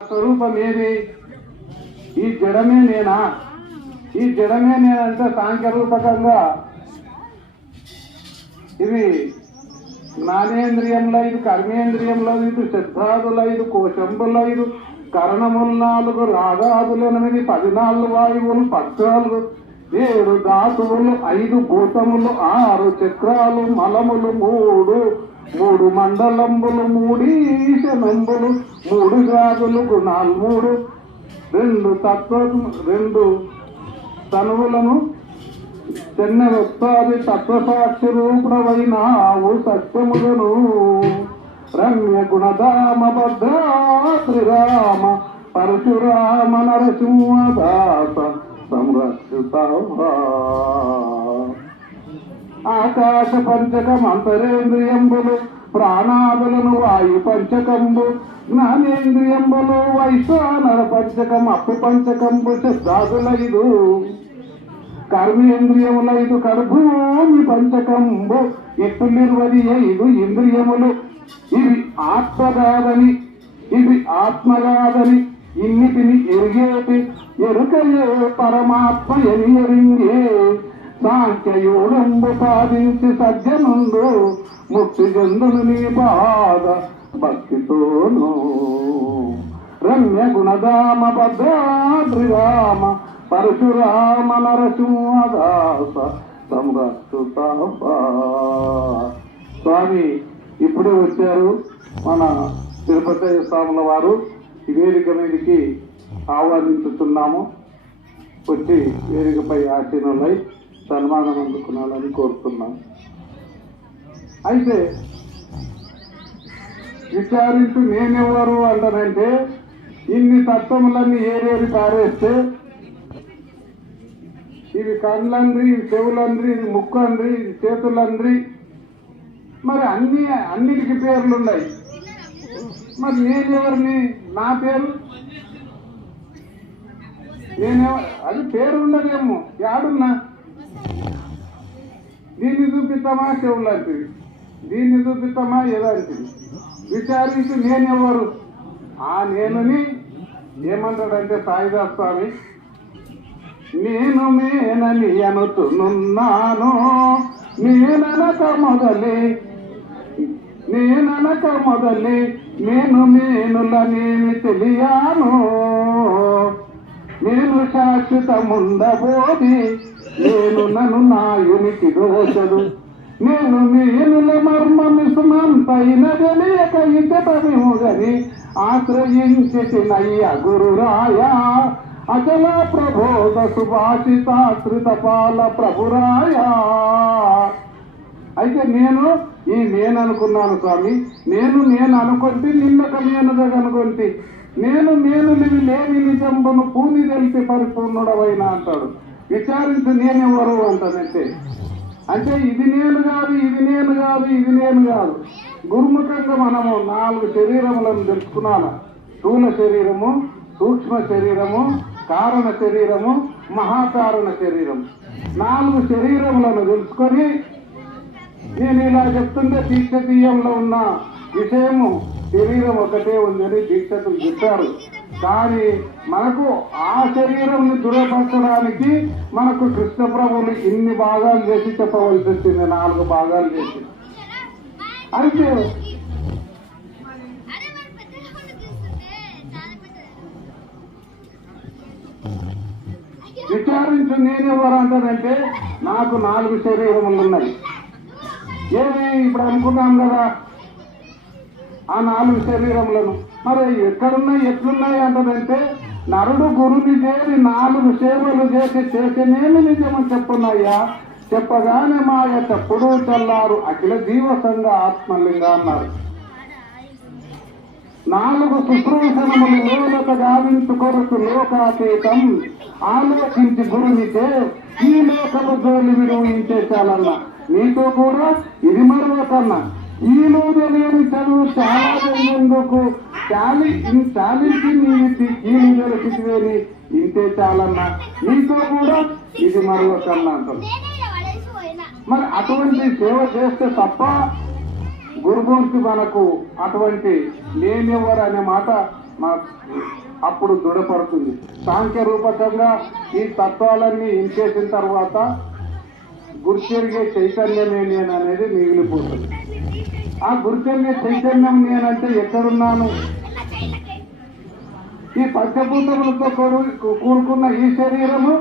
స్వరూపమేది ఈ జడమే నేనా? ఈ జడమే నేనంటే సాంఖ్యరూపకంగా ఇది జ్ఞానేంద్రియంలో ఇది కర్మేంద్రియంలో ఇది సిద్ధాదుల ఇది కోశంబుల ఇది కరణములు నాలుగు రాగాదులు ఎనిమిది పదినాలుగు వాయువులు పద్నాలుగు ఏడు ధాతువులు ఐదు భూతములు ఆరు చక్రాలు మలములు మూడు మూడు మండలంబులు మూడీశనంబులు మూడు జాతులు గుణాలు మూడు రెండు తత్వ రెండు తనువులను చెన్నెరొస్తాది తత్వసాక్షి రూపుడవైనావు సత్యములను. రమ్య గుణధామ భద్రాత్రిరామ పరశురామ నరసింహదాస సంరక్షిత ఆకాశ పంచకం అంతరేంద్రియంబులు ప్రాణాదులను వాయు పంచకంబు జ్ఞానేంద్రియంబులు వైశ్వానర పంచకం అప్పు పంచకంబు శబ్దాదులైదు కర్మేంద్రియములైదు కర్భూమి పంచకంబు ఇట్టులిరువది ఐదు ఇంద్రియములు. ఇవి ఆత్మగాదని ఇవి ఆత్మగాదని ఇన్నిటిని ఎరిగేటి ఎరుకయే పరమాత్మ ఎరియరింగే సాంఖ్యయోడంబు సాంఖ్యయోగంబు సాధించి సజ్జనుండు ముక్తి చెందును నీ పాద భక్తితోను. రమ్య గుణధామ భద్రాద్రిరామ పరశురామ నరసింహదాస సంరక్షిత స్వామి ఇప్పుడే వచ్చారు మన తిరుపతి స్వాముల వారు. వేదిక మీదకి ఆహ్వానించుతున్నాము. వచ్చి వేదికపై ఆశీనులై సన్మానం అందుకున్నాడని కోరుతున్నాను అయితే విచారించి నేనెవరు అంటానంటే ఇన్ని తత్వములన్నీ ఏరేరి పారేస్తే ఇవి కళ్ళండ్రి ఇవి చెవులండ్రి ఇది ముక్కు అండ్రి ఇది చేతులండ్రి మరి అన్ని అన్నిటికి పేర్లు ఉన్నాయి మరి నేనెవరిని? నా పేరు? నేనే అది పేరు ఉండదేమో యాడున్నా? దీన్ని చూపిస్తామా చెవులాంటివి దీన్ని చూపిస్తామా ఏదాంటివి విచారించి నేనెవరు ఆ నేనుని ఏమన్నాడంటే సాయిదాస్ స్వామి నేను మేనని అనుతున్నాను నేననక మొదలే నేననక మొదలే నేను మేనులనేమి తెలియాను. నేను శాశ్వతముండబోది నేను నన్ను నాయునికి దోచదు నేను నేనుల మర్మమిసుమంతైనదలేక ఇతటమేమో గని ఆశ్రయించి నయ్య గురురాయా అచల ప్రబోధ సుభాషితాశ్రిత పాల ప్రభురాయా అయితే నేను ఈ నేను అనుకున్నాను స్వామి. నేను నేను అనుకుంటే నిన్నక నేనుగా కనుగొంటి నేను నేను నివి లేని నిజంబను పూని తెలిపి పరిపూర్ణుడవైన అంటాడు. విచారించి నేనెవరు అంటానంటే అంటే ఇది నేను కాదు ఇది నేను కాదు ఇది నేను కాదు. గురుముఖంగా మనము నాలుగు శరీరములను తెలుసుకున్నాను స్థూల శరీరము సూక్ష్మ శరీరము కారణ శరీరము మహాకారణ శరీరం నాలుగు శరీరములను తెలుసుకొని నేను ఇలా చెప్తుంటే దీక్షతీయంలో ఉన్న విషయము శరీరం ఒకటే ఉందని దీక్షతులు చెప్పారు. దాని మనకు ఆ శరీరం దృఢపరచడానికి మనకు కృష్ణ ప్రభువులు ఇన్ని భాగాలు చేసి చెప్పవలసి వచ్చింది నాలుగు భాగాలు చేసి. అయితే విచారించు నేనెవరు అంటానంటే నాకు నాలుగు శరీరములు ఉన్నాయి. ఏమి? ఇప్పుడు అనుకున్నాం కదా ఆ నాలుగు శరీరములను. మరి ఎక్కడున్నాయి ఎట్లున్నాయి అంటదంటే నరుడు గురుని చేరి నాలుగు సేవలు చేసి చేసినేమి నిజమని చెప్పున్నాయ్యా చెప్పగానే మాయ చెప్పుడు చల్లారు అఖిల జీవ సంఘ ఆత్మలింగ అన్నారు. నాలుగు శుశ్రూషణములు లోలత గావించు కొరకు లోకాతీతం ఆలోచించి గురునితే ఈ లోకము జోలి విడువించే చాలన్న నీతో కూడా ఇది మరొకన్నా. ఈ రోజు లేని చదువు చాలా జరిగేందుకు ఈ చాలించి నీటి ఈ నిలకిటివేని ఇంతే చాలన్నా నీతో కూడా ఇది మరొకన్నా అంటారు మరి అటువంటి సేవ చేస్తే తప్ప గురుమూర్తి మనకు అటువంటి నేనెవరు అనే మాట మా అప్పుడు దృఢపడుతుంది. సాంఖ్య రూపకంగా ఈ తత్వాలన్నీ ఇంచేసిన తర్వాత గుర్తెరిగే చైతన్యమే నేను అనేది మిగిలిపోతుంది. ఆ గుర్తెరిగే చైతన్యం నేనంటే ఎక్కడున్నాను? ఈ పంచభూతములతో కూడు- కూడుకున్న ఈ శరీరము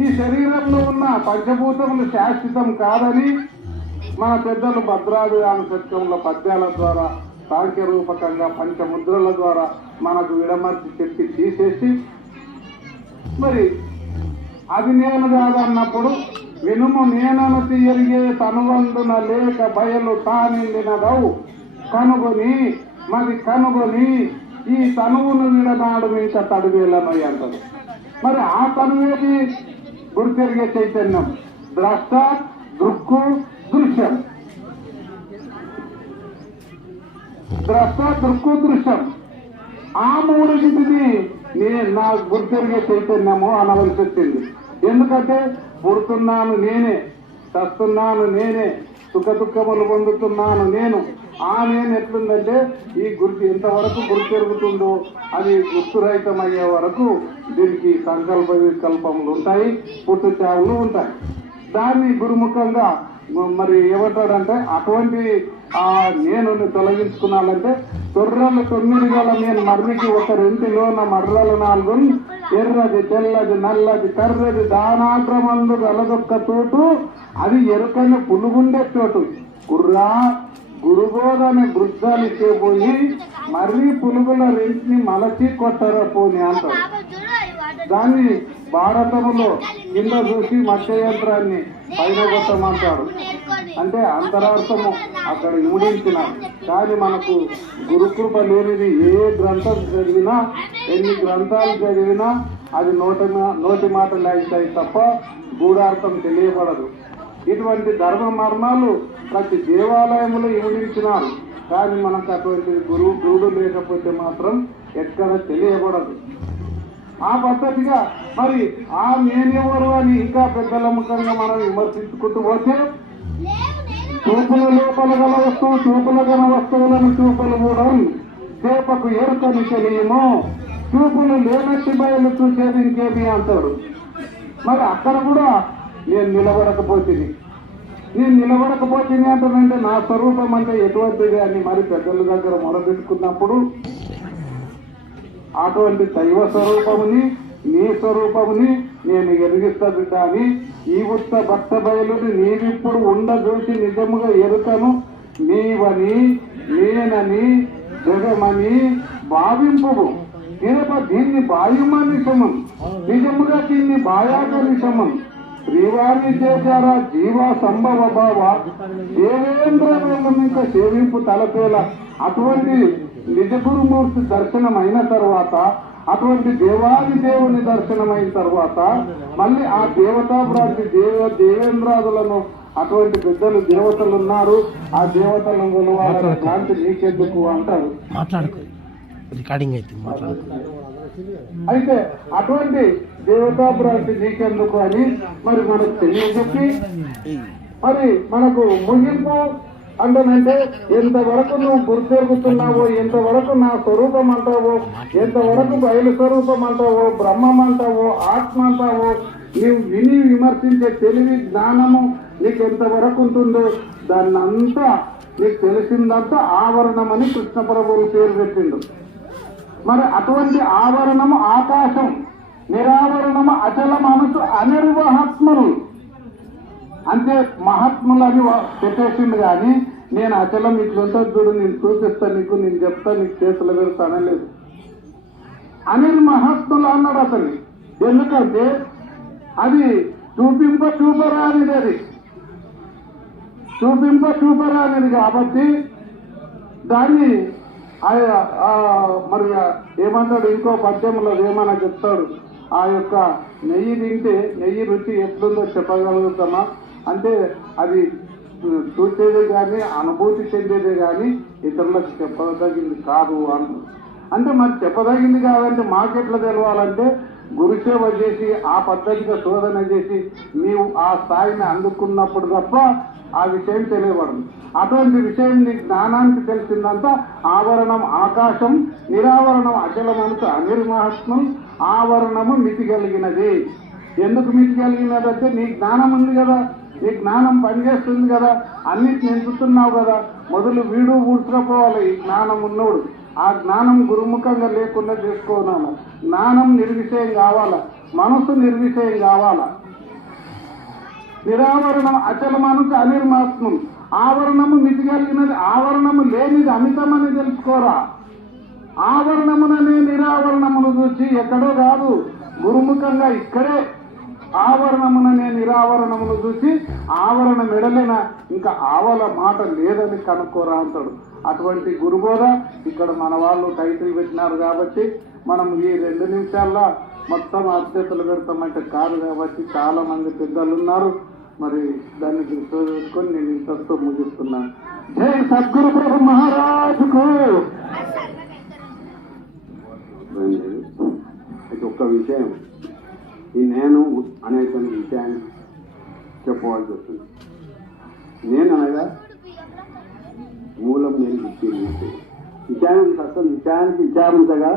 ఈ శరీరంలో ఉన్న పంచభూతములు శాశ్వతం కాదని మన పెద్దలు భద్రాది సత్యంలో పద్యాల ద్వారా సాంఖ్య రూపకంగా పంచముద్రల ద్వారా మనకు విడమర్చి చెప్పి తీసేసి మరి అది నేను కాదన్నప్పుడు వినుము నేనను తీయరిగే తనువందున లేక బయలు తానిండినదవు. కనుగొని మరి కనుగొని ఈ తనువును విడనాడు మీద తడివేలమై అంటారు? మరి ఆ తనువేది గుర్తెరిగే చైతన్యం. ద్రష్ట దృక్కు దృశ్యం. ద్రష్ట దృక్కు దృశ్యం. ఆ మూడింటిది నేను నా గుర్తెరిగే చైతన్యము అనవలసి వచ్చింది. ఎందుకంటే పుడుతున్నాను నేనే చస్తున్నాను నేనే సుఖ దుఃఖములు పొందుతున్నాను నేను. ఆ ఎట్లుందంటే ఈ గుర్తు ఎంతవరకు గుర్తెరుగుతుందో అది గుర్తురహితం అయ్యే వరకు దీనికి సంకల్ప వికల్పములు ఉంటాయి పుట్టు త్యాగులు ఉంటాయి. దాన్ని గురుముఖంగా మరి ఏమంటాడంటే అటువంటి ఆ నేను తొలగించుకున్నానంటే తొర్రలు తొమ్మిది గల నేను మర్రికి ఒక రెండులోన మర్రలు నాలుగు ఎర్రది తెల్లది నల్లది కర్రది దానాగ్రమందు గలదొక్క చోటు అది ఎరుకని పులుగుండే చోటు కుర్రా గురుగోదని వృద్ధాలు పోయి మరీ పులుగుల రెంటిని మలచి కొట్టరా పోని అంటారు. దాన్ని భారతములో కింద చూసి మత్స్య యంత్రాన్ని పైన కొట్టమంటాడు అంటే అంతరార్థము అక్కడ ఇముడించిన కానీ మనకు గురుకృప లేనిది ఏ గ్రంథం చదివినా ఎన్ని గ్రంథాలు చదివినా అది నోటి నోటి మాటలు అవుతాయి తప్ప గూఢార్థం తెలియబడదు. ఇటువంటి ధర్మ మర్మాలు ప్రతి దేవాలయములో ఇముడించినారు కానీ మనకు అటువంటి గురువు గురుడు లేకపోతే మాత్రం ఎక్కడ తెలియకూడదు. ఆ పద్ధతిగా మరి ఆ నేనెవరు అని ఇంకా పెద్దల ముఖంగా మనం విమర్శించుకుంటూ పోతే చూపుల లోపల గల వస్తువు చూపుల గల వస్తువులను చూపులు కూడా చేపకు ఎరుకని తెలియము. చూపులు లేనట్టి బయలు చూసేది ఇంకేమి అంటాడు. మరి అక్కడ కూడా నేను నిలబడకపోతుంది నేను నిలబడకపోతే అంటానంటే నా స్వరూపం అంటే ఎటువంటిది అని మరి పెద్దల దగ్గర మొరబెట్టుకున్నప్పుడు అటువంటి దైవ స్వరూపముని నీ స్వరూపముని నేను ఎరిగిస్తా బిడ్డ అని ఈ ఉత్త భక్త బయలుని నీవిప్పుడు ఉండదూసి నిజముగా ఎరుకను. నీవని నేనని జగమని భావింపు తిరప దీన్ని బాయుమనిశమం నిజముగా దీన్ని బాయాకనిశమం శ్రీవారి చేశారా జీవ సంభవ భావ? దేవేంద్ర ఇంకా సేవింపు తలపేల. అటువంటి నిజ గురుమూర్తి దర్శనం అయిన తర్వాత అటువంటి దేవాది దేవుని దర్శనం అయిన తర్వాత మళ్ళీ ఆ దేవతా ప్రాంతి దేవ దేవేంద్రాదులను అటువంటి పెద్దలు దేవతలు ఉన్నారు ఆ దేవతలను కొలవాలనే కాంతి నీకెందుకు అంటారు? మాట్లాడుకో. రికార్డింగ్ అయితే మాట్లాడుకో. అయితే అటువంటి దేవతా నీకెందుకు అని మరి మనకు తెలియజెప్పి మరి మనకు ముగింపు అంటనంటే ఎంతవరకు నువ్వు గుర్తెరుగుతున్నావో ఎంతవరకు నా స్వరూపం అంటావో ఎంతవరకు బయలు స్వరూపం అంటావో బ్రహ్మం అంటావో ఆత్మ అంటావో నీవు విని విమర్శించే తెలివి జ్ఞానము నీకు ఎంతవరకు ఉంటుందో దాన్నంతా నీకు తెలిసిందంతా ఆవరణమని కృష్ణ ప్రభువులు పేరు పెట్టిండు మరి అటువంటి ఆవరణము ఆకాశం నిరావరణము అచల మనసు అనిర్వహాత్మలు. అంటే మహాత్ములని వా- పెట్టేసిండు కానీ నేను అచలం ఇట్లుంటుంది చూడు నేను చూపిస్తా నీకు నేను చెప్తా నీకు చేతులు పెడతానలేదు అనలేదు అనిల్ మహాత్ములు అన్నాడు అతన్ని. ఎందుకంటే అది చూపింప చూపరానిది అది చూపింప చూపరానిది కాబట్టి దాన్ని ఆయన మరి ఏమంటాడు ఇంకో పద్యంలో ఏమైనా చెప్తాడు? ఆ యొక్క నెయ్యి తింటే నెయ్యి రుచి ఎట్లుందో చెప్పగలుగుతామా? అంటే అది చూసేదే కానీ అనుభూతి చెందేదే కానీ ఇతరులకు చెప్పదగింది కాదు అని అంటే మరి చెప్పదగింది కాదంటే మాకెట్లా తెలవాలంటే గురుసేవ చేసి ఆ పద్ధతిగా శోధన చేసి నీవు ఆ స్థాయిని అందుకున్నప్పుడు తప్ప ఆ విషయం తెలియబడదు. అటువంటి విషయం నీ జ్ఞానానికి తెలిసిందంతా ఆవరణం ఆకాశం నిరావరణం అచలమంత అనిర్మహత్వం ఆవరణము మితి కలిగినది. ఎందుకు మితి కలిగినదంటే నీ జ్ఞానం ఉంది కదా నీ జ్ఞానం పనిచేస్తుంది కదా అన్నిటిని ఎందుతున్నావు కదా మొదలు వీడు ఊడ్చుకపోవాలి ఈ జ్ఞానం ఉన్నోడు. ఆ జ్ఞానం గురుముఖంగా లేకుండా చేసుకోనాలి జ్ఞానం నిర్విషయం కావాలా? మనసు నిర్విషయం కావాలా? నిరావరణం అచలమానుకు అనిర్మాత్మం ఆవరణము మితిగలిగినది ఆవరణము లేనిది అమితమని తెలుసుకోరా? ఆవరణముననే నిరావరణమును చూసి ఎక్కడో కాదు గురుముఖంగా ఇక్కడే ఆవరణముననే నిరావరణమును చూసి ఆవరణ మెడలిన ఇంకా ఆవల మాట లేదని కనుక్కోరా అంటాడు. అటువంటి గురుబోధ ఇక్కడ మన వాళ్ళు టైటిల్ పెట్టినారు కాబట్టి మనం ఈ రెండు నిమిషాల్లో మొత్తం అధ్యతలు పెడతామంటే కాదు కాబట్టి చాలా మంది పెద్దలు ఉన్నారు. మరి దాన్ని దృష్టిలో పెట్టుకొని నేను ఇంతతో ముగిస్తున్నా. జై సద్గురు ప్రభు మహారాజుకు! అయితే ఒక్క విషయం. ఈ నేను అనేక విషయాన్ని చెప్పవలసి వస్తుంది. నేను అనగా మూలం నేను విషయం విషయానికి అసలు విషయానికి విచారించగా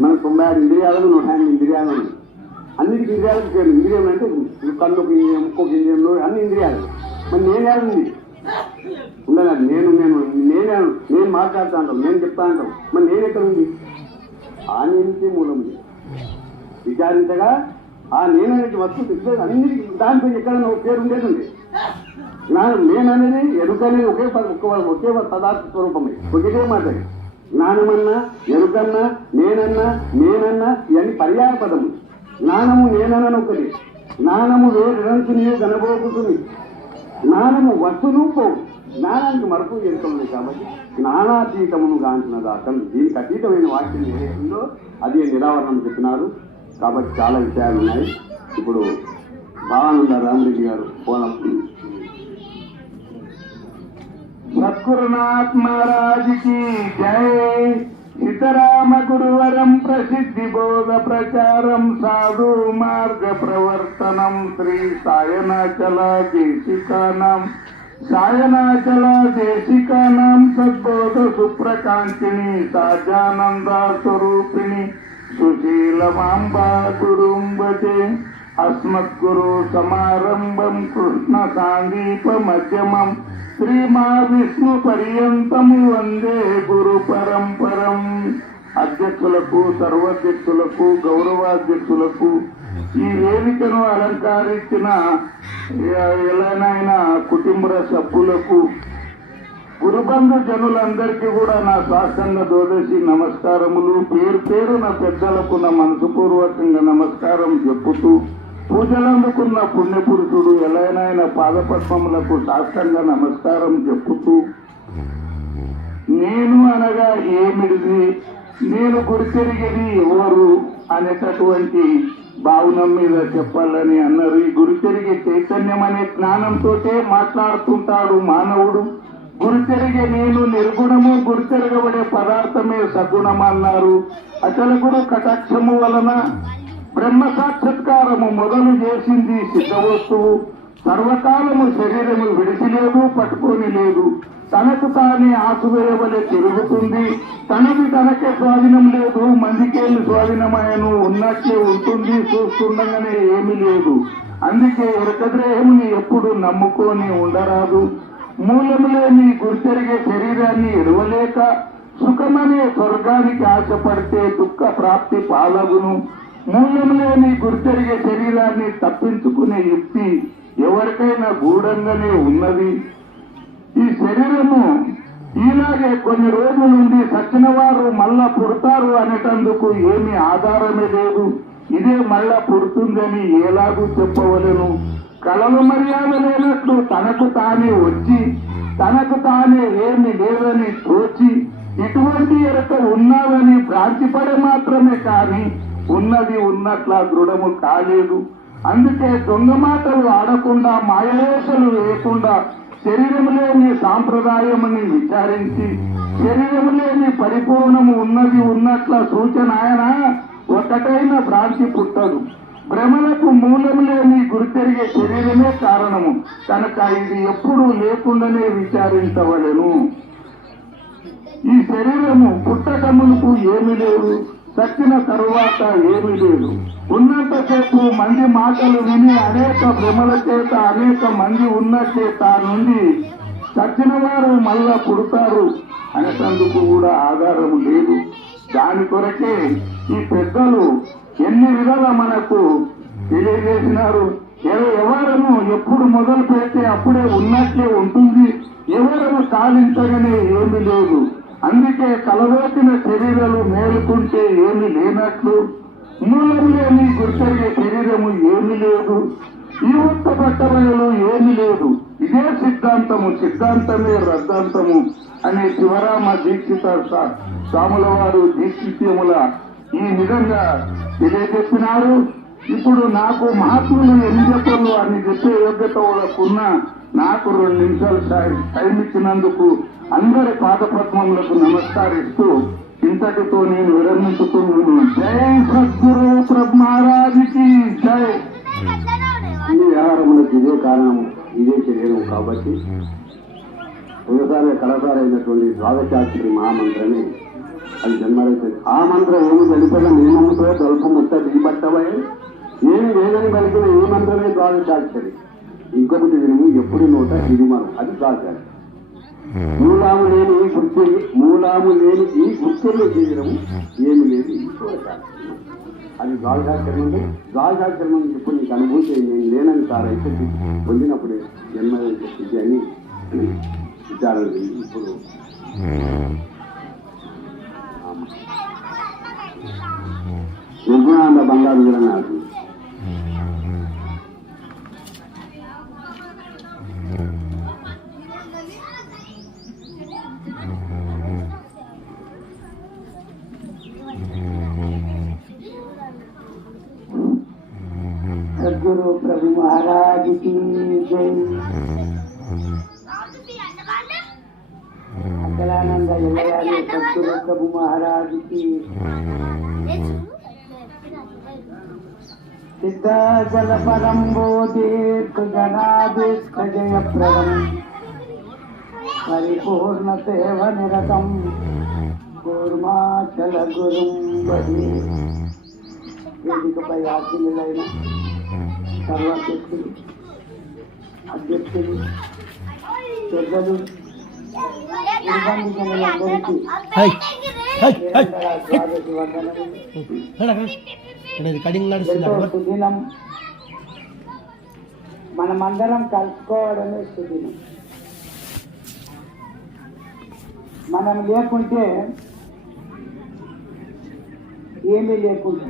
మనకు తొంభై ఆరు ఇంద్రియాలను నూట ఎనిమిది ఇంద్రియాలు ఉన్నాయి అన్ని ఇంద్రియాలకు పేరు ఇంద్రియం అంటే కళ్ళొక ఇంద్రియం ఇంకొక ఇంద్రియం అన్ని ఇంద్రియాలు. మరి నేనేది ఉండదు నేను నేను నేనే నేను మాట్లాడుతా అంటాం నేను చెప్తా అంటాం మరి నేను ఎక్కడ ఉంది? ఆ నేనుకే మూలం ఉంది విచారించగా ఆ నేననేది వస్తువు తెచ్చేది అన్నిటికీ దానిపై ఎక్కడైనా ఒక పేరు ఉండేది ఉంది. జ్ఞానం నేననేది ఎరుకనేది ఒకే పద ఒక్క ఒకే పదార్థ స్వరూపమే. ఒకటే మాట జ్ఞానమన్నా ఎరుకన్నా నేనన్నా నేనన్నా ఇవన్నీ పర్యాయ పదము నానము నేనన్న ఒకటి. జ్ఞానము వేరు రంకు నీవు కనబోకుంటుంది జ్ఞానము వస్తును పోవు. జ్ఞానానికి మరపు ఎరుకలు కాబట్టి నానాతీతమును గాంచిన దాకా దీనికి అతీతమైన వాక్యం ఏదైతుందో అది నిరావరణం చెప్పినారు. కాబట్టి చాలా విషయాలు ఉన్నాయి. ఇప్పుడు భావానంద రామరెడ్డి గారు పోలం సత్కరుణాత్మరాజుకి జై. సీతరామ గురువరం ప్రసిద్ధి బోధ ప్రచారం సాధు మార్గ ప్రవర్తనం శ్రీ సాయనాచల దేశికానం సాయనాచల దేశికానం సద్బోధ సుప్రకాంక్షిణి సాజానంద స్వరూపిణి సుశీలమాంబా గురుంబతే అస్మద్గురు సమారంభం కృష్ణ సాందీప మధ్యమం. శ్రీ మహావిష్ణు పర్యంతము వందే గురు పరంపరం. అధ్యక్షులకు సర్వాధ్యక్షులకు గౌరవాధ్యక్షులకు ఈ వేదికను అలంకరించిన ఎలానైనా కుటుంబ సభ్యులకు గురుబంధు జనులందరికీ కూడా నా సాష్టంగా దోదశి నమస్కారములు. పేరు పేరు నా పెద్దలకు నా మనసుపూర్వకంగా నమస్కారం చెప్పుతూ పూజలందుకున్న పుణ్యపురుషుడు ఎలాగైనా పాదపద్మములకు సాష్టంగా నమస్కారం చెప్పుతూ నేను అనగా ఏమిడిది నేను గురితెరిగేది ఎవరు? అనేటటువంటి భావనం మీద చెప్పాలని అన్నారు. ఈ గురితెరిగే చైతన్యం అనే జ్ఞానంతో మాట్లాడుతుంటాడు మానవుడు. గురితెరిగే నేను నిర్గుణము గురితెరగబడే పదార్థమే సగుణం అన్నారు కూడా కటాక్షము వలన బ్రహ్మ సాక్షాత్కారము మొదలు చేసింది సిద్ధవస్తువు. సర్వకాలము శరీరము విడిచి లేదు పట్టుకొని లేదు. తనకు తానే ఆసువేయవలే తిరుగుతుంది తనకి తనకే స్వాధీనం లేదు మందికేమి స్వాధీనమయను ఉన్నట్లే ఉంటుంది చూస్తుండగానే ఏమీ లేదు. అందుకే ఎరకద్రేహముని ఎప్పుడు నమ్ముకొని ఉండరాదు. మూలము లేని గుర్తెరిగే శరీరాన్ని ఎడవలేక సుఖమనే స్వర్గానికి ఆశపడితే దుఃఖ ప్రాప్తి పాలగును. మూలం గుర్తెరిగే శరీరాన్ని తప్పించుకునే యుక్తి ఎవరికైనా గూఢంగానే ఉన్నది. ఈ శరీరము ఇలాగే కొన్ని రోజుల నుండి సచ్చినవారు మళ్ళా పుడతారు అనేటందుకు ఏమీ ఆధారమే లేదు. ఇదే మళ్ళా పుడుతుందని ఎలాగూ చెప్పవలను. కళలు మర్యాద లేనట్లు తనకు తానే వచ్చి తనకు తానే ఏమి లేదని తోచి ఇటువంటి ఎరక ఉన్నావని భ్రాంతిపడే మాత్రమే కానీ ఉన్నది ఉన్నట్లా దృఢము కాలేదు. అందుకే దొంగ మాటలు ఆడకుండా మాయవేషలు వేయకుండా శరీరం లేని సాంప్రదాయముని విచారించి శరీరం లేని పరిపూర్ణము ఉన్నది ఉన్నట్ల సూచన ఆయన ఒకటైన భ్రాంతి పుట్టదు. భ్రమలకు మూలం లేని గురితెరిగే శరీరమే కారణము. కనుక ఇది ఎప్పుడూ లేకుండానే విచారించవలెను. ఈ శరీరము పుట్టక ఏమి లేదు. చచ్చిన తరువాత ఏమీ లేదు. ఉన్నంతసేపు మంది మాటలు విని అనేక భ్రమల చేత అనేక మంది ఉన్నట్టే చేత నుండి చచ్చిన వారు మళ్ళా పుడతారు. అనేటందుకు కూడా ఆధారం లేదు. దాని కొరకే ఈ పెద్దలు ఎన్ని విధాల మనకు తెలియజేసినారు. ఎవ- ఎవరము ఎప్పుడు మొదలు పెడితే అప్పుడే ఉన్నట్లే ఉంటుంది. ఎవరము సాధించగానే ఏమీ లేదు. అందుకే కలవోపిన శరీరాలు మేలుకుంటే ఏమి లేనట్లు మూలం గుర్తయ్యే శరీరము ఏమి లేదు ఈ ఉత్త ఏమి ఏమీ లేదు. ఇదే సిద్ధాంతము సిద్ధాంతమే రద్దాంతము అనే శివరామ దీక్షిత స్వాముల వారు దీక్షిత్యముల ఈ విధంగా తెలియజెప్పినారు. ఇప్పుడు నాకు మహాత్ములు ఎన్ని చెప్పలు అని చెప్పే యోగ్యత వాళ్ళకున్న నాకు రెండు నిమిషాలు టై- ఇచ్చినందుకు అందరి పాదపద్మములకు నమస్కరిస్తూ ఇంతటితో నేను విరమించుకున్నాను జై సద్గురు ప్రభు మహారాజుకి జై. ఈ వ్యవహారములకు ఇదే కారణం ఇదే శరీరం కాబట్టి ఒకసారి కలసారి అయినటువంటి ద్వాదశాస్త్రి మహామంత్రమే అది జన్మరైతుంది ఆ మంత్రం ఏమి తెలిపిన నీ మంత్రమే తలుపు ముట్ట దిగబట్టవే ఏమి వేదని పలికిన ఈ మంత్రమే ద్వాదశాక్షరి ఇంకొకటి వినుము ఎప్పుడు నోట ఇది మనం అది దాచాలి మూలాము లేని ఈ గుర్తె మూలాము లేని ఈ గుర్తెల్లో శరీరము ఏమి లేదు ఈ అది ద్వాదశాక్షరం అంటే ద్వాదశాక్షరం ఇప్పుడు నీకు అనుభూతి నేను లేనని సార్ అయితే పొందినప్పుడే జన్మ స్థితి అని విచారణ ఇప్పుడు నిర్గుణానంద బంగారు విరనాడు प्रभु महाराज की सिद्ध जल परम्बो दीर्घ गणादिष्ट जय प्रदम परिपूर्ण सेव निरतम కూర్మాచల గురుం బహి వేదికపై ఆశీనులైన సర్వాధ్యక్షులు అధ్యక్షులు పెద్దలు అక్కడ సుదినం మనమందరం కలుసుకోవడమే సుదినం మనం లేకుంటే ఏమీ లేకుండా